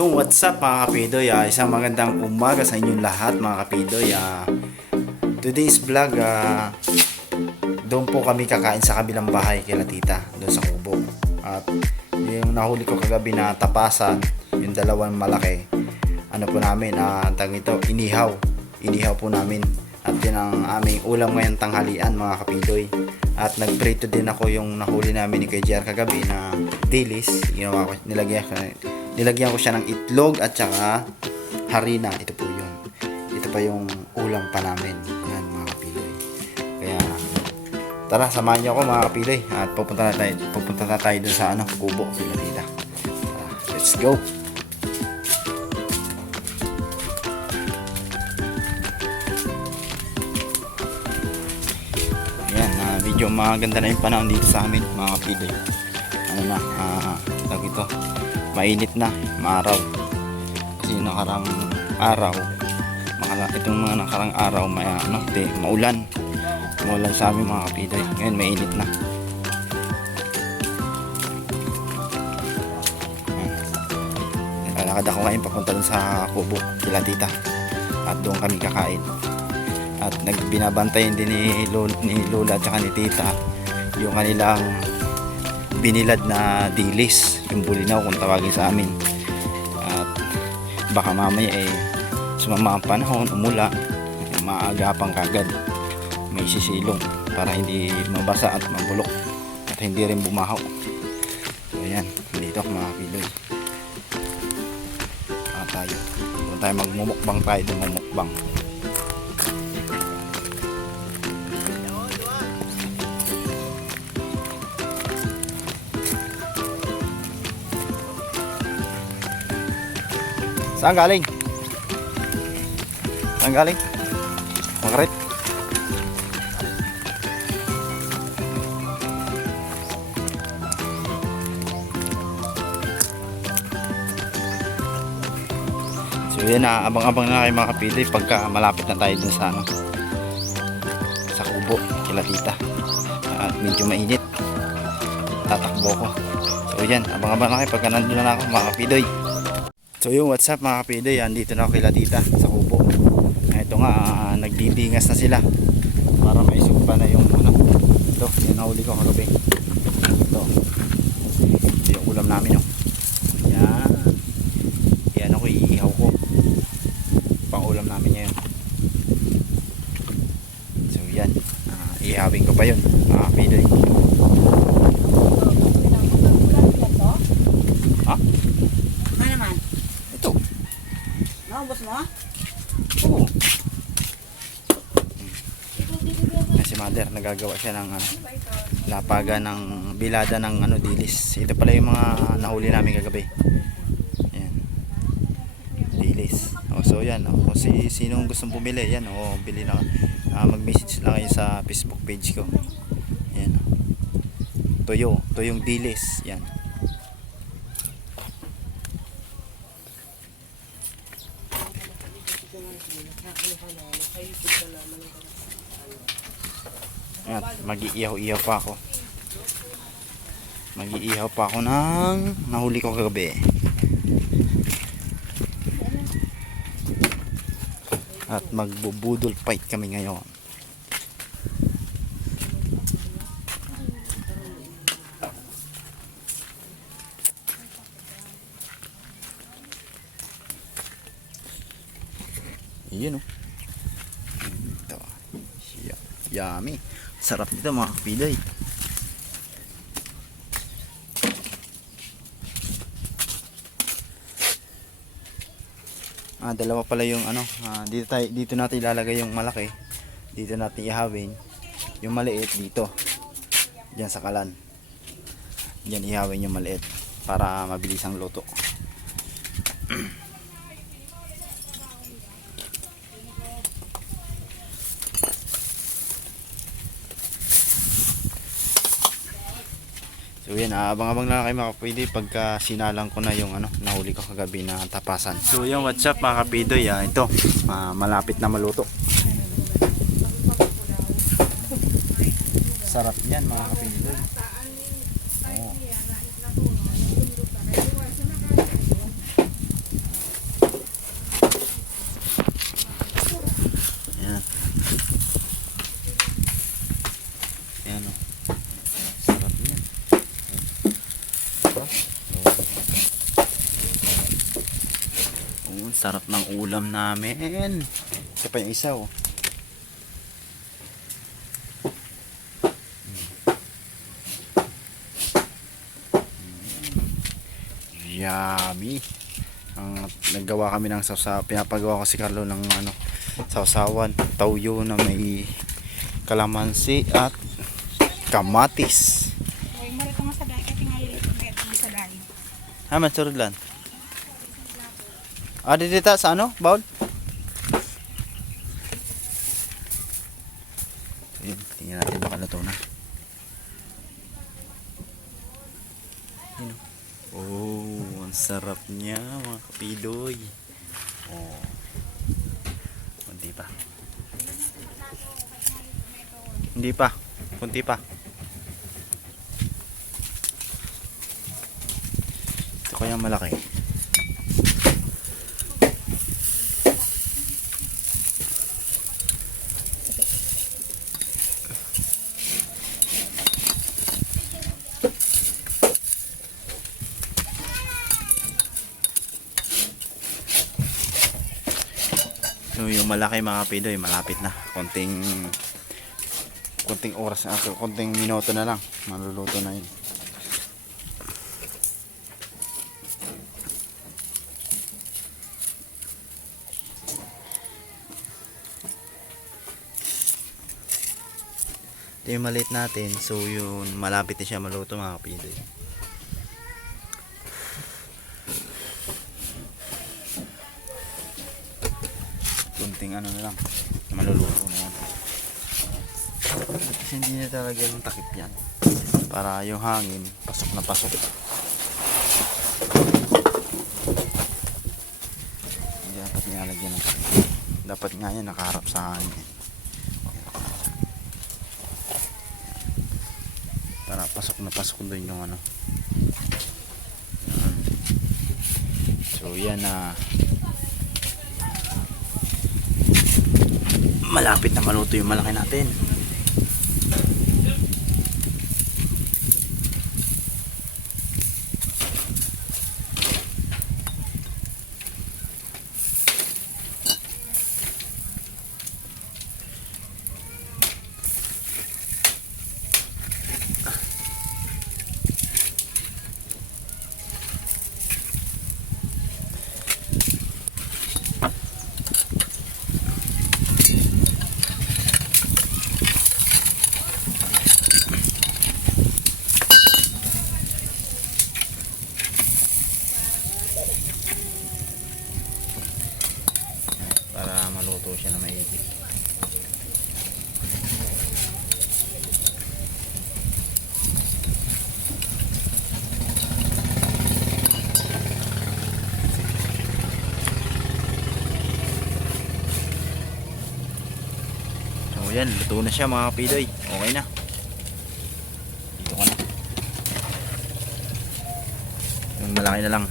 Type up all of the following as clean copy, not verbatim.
yung what's up mga kapidoy, isang magandang umaga sa inyong lahat mga kapidoy. Today's vlog, doon po kami kakain sa kabilang bahay kila tita, doon sa kubo. At yung nahuli ko kagabi na tapasan, yung dalawang malaki, ano po namin, tawag ito, inihaw po namin. At yun ang aming ulam ngayong tanghalian mga kapidoy. At nagprito din ako yung nahuli namin ni Kuya JR kagabi na dilis. Ginawa ko, nilagyan ko siya ng itlog at saka harina. Ito po yun. Ito pa yung ulam pa namin. Yan mga kapidoy. Kaya tara, samahan niyo ako mga kapidoy. At pupunta na tayo dun sa kubo sila tita. Let's go. Medyo maganda na yung panahon dito sa amin mga kapidoy. Tawag ito, mainit na, maaraw. Kasi nakarang araw, itong mga nakarang araw, maulan sa amin mga kapidoy. Ngayon mainit na. Lalakad ako ngayon papunta dun sa kubo kila tita. At doon kami kakain. At nagbinabantayan din ni Lola at saka ni Tita yung kanilang binilad na dilis, yung bulinaw kung tawagin sa amin. At baka mamaya sumama ang panahon, umula, maagapang kagad, may sisilong para hindi mabasa at mabulok at hindi rin bumahaw. So ayan, dito ako mga kapidoy. Doon tayo magmumukbang tayo, dumumukbang. Saan galing? Makarit? So yan, abang-abang na kayo mga kapidoy pagka malapit na tayo dun sa sa kubo kila tita. At medyo mainit, tatakbo ko. So yan, abang-abang na kayo pagka nandun na ako mga kapidoy. So yung what's up mga kapidoy, andito na ako kila tita sa kubo. Ito nga, nagdidingas na sila para may sugpa na yung ito, yung nahuli ko kagabi. Ito yung ulam namin. Yan ako, iihaw ko pang ulam namin ngayon. So yan, ihawin ko pa yun mga kapidoy. Naubos mo? Oo. Si mother nagagawa siya ng lapaga ng bilada ng dilis. Ito pala yung mga nahuli namin kagabi. Yan. Dilis. So yan, kung sinong gustong bumili, yan, bili na. Mag-message lang kayo sa Facebook page ko. Yan. Toyong dilis. Yan. At mag-iihaw pa ako. Ng nahuli ko kagabi. At magbubudol fight kami ngayon. Yun ito. Yummy. Sarap nito mga kapidoy. Dalawa pala yung dito natin ilalagay yung malaki. Dito natin ihawin. Yung maliit dito. Diyan sa kalan. Diyan ihawin yung maliit para mabilis ang luto. So yan, abang-abang na kayo mga kapidoy pagka sinalang ko na yung nahuli ko kagabi na tapasan. So yan, what's up mga kapidoy, ito, malapit na maluto. Sarap niyan mga kapidoy. Sarap ng ulam namin. Ito pa yung isa, oh. Yummy. Naggawa kami ng pinapagawa ko si Carlo ng sausawan, tawyo na may kalamansi at kamatis. Uy, marito nga sa dahil kasi ngayon ito nga sa dahil. Masurod lang. Dito sa baul? Yun, tingnan natin baka luto na. Yun, oh, ang sarap niya mga kapidoy. Oh. Kunti pa. Hindi pa. Kunti pa. Ito kaya malaki. So yung malaki mga kapidoy, malapit na. Konting oras na, konting minuto na lang maluluto na yun. Ito yung maliit natin, so yun malapit na siya maluto mga kapidoy. Kunting na lang, maluluto na yan. Kasi hindi na talaga yung takip yan, para yung hangin pasok na pasok. Hindi dapat nilalagyan ng takip, dapat nga yan nakaharap sa hangin para pasok na pasok doon yung yan. So yan na, malapit na maluto yung malaki natin. Para maluto siya na maigi. So yan, luto na siya mga kapidoy. Okay na. Dito ko na. Yung malaki na lang.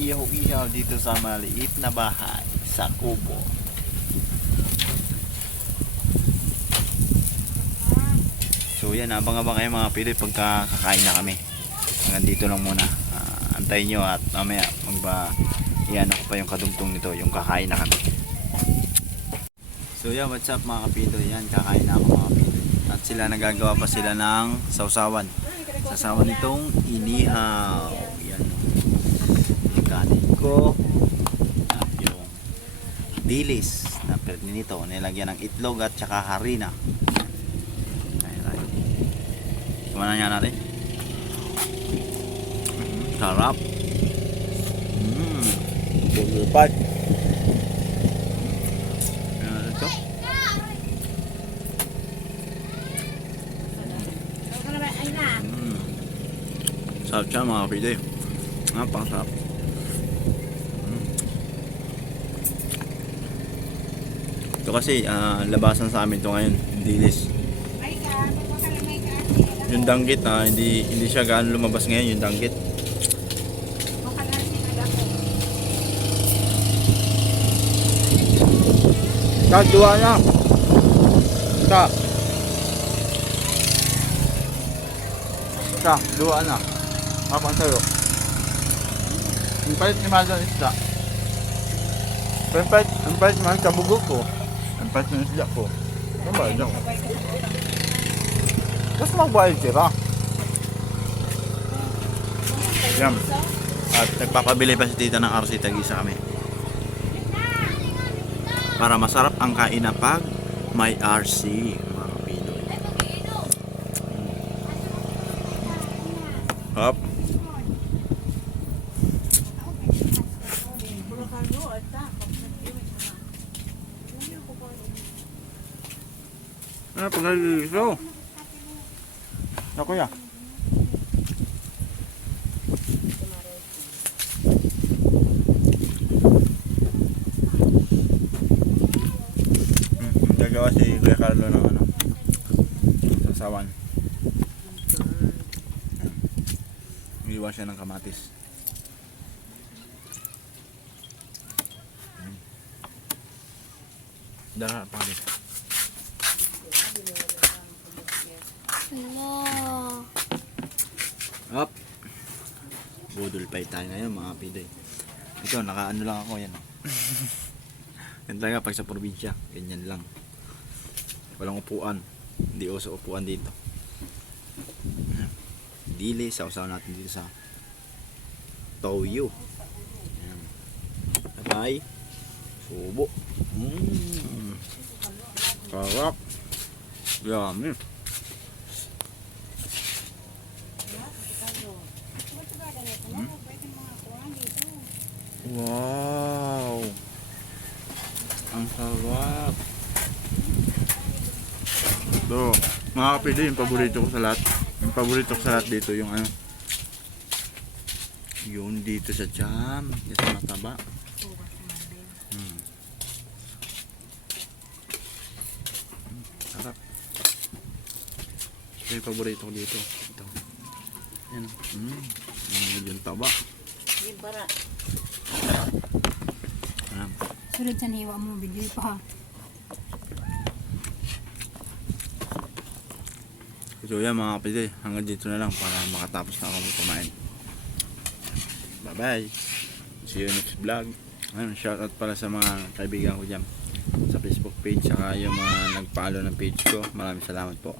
Ihaw-ihaw dito sa maliit na bahay sa kubo. So yan, abang-abang kayo mga piloy pagka kakain na kami. Hanggang dito lang muna. Antayin nyo at mamaya iyan ako pa yung kadugtong nito, yung kakain na kami. So yan, what's up mga kapiloy? Yan, kakain na ako mga kapiloy. At sila nagagawa pa sila ng sausawan. Sausawan nitong inihaw. Yan, kanin ko at yung dilis na nito nilagyan ng itlog at saka harina. Kumain na natin. Sarap. Burger pot. Ito. Sarap siya mga kapide. Napakasarap. Ito kasi labasan sa amin to ngayon, dilis. Ay ka, magpakalamay ka ate. Yung danggit hindi siya gaano lumabas ngayon yung danggit. Makalasin na ako. Kak, duwa na. Kak. Kak, duwa na. Kapang sa'yo. Ang palit ni Madon isda. Ang palit ni Madon kabugok ko. Ang palit ni isda ko. Ang bayad ako. Tapos magbayad sila. Yan. At nagpapabili pa si tita ng RC tag-isa kami. Para masarap ang kainan pag may RC, mga Pinoy. Hop. Ano pag naliliso? Ako ya. Gagawa si Kuya Carlo ng ano, sasawan. Iliwan siya ng kamatis. Dara, pangit. Hello. Up. Budol pa tayo ngayon mga piday. Ito, nakaano lang ako yan. Yan talaga pag sa probinsya, ganyan lang. Walang upuan. Hindi uso upuan dito. Dili, sausaw natin dito sa toyo. Yan. Patay. Subo. Sarap. Yummy. Wow. Ang sarap. So, mga kapili, yung paborito ko sa lahat. Yung paborito ko sa lahat dito, yung ano. Yung dito sa jam. Yung sa mataba. Sarap. Ito yung paborito ko dito. Ito. Yan. Yung taba. Ayan. Sunod sa niwa mo, video pa. So yan mga kapatid, hanggang dito na lang para makatapos na ako kumain. Bye bye. See you next vlog. Ayun, shoutout pala sa mga kaibigan ko dyan sa Facebook page, saka yung mga nag-follow ng page ko. Maraming salamat po.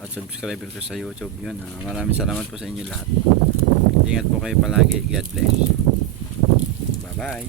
At subscribe ko sa YouTube yun. Maraming salamat po sa inyo lahat. Ingat po kayo palagi. God bless. Bye bye.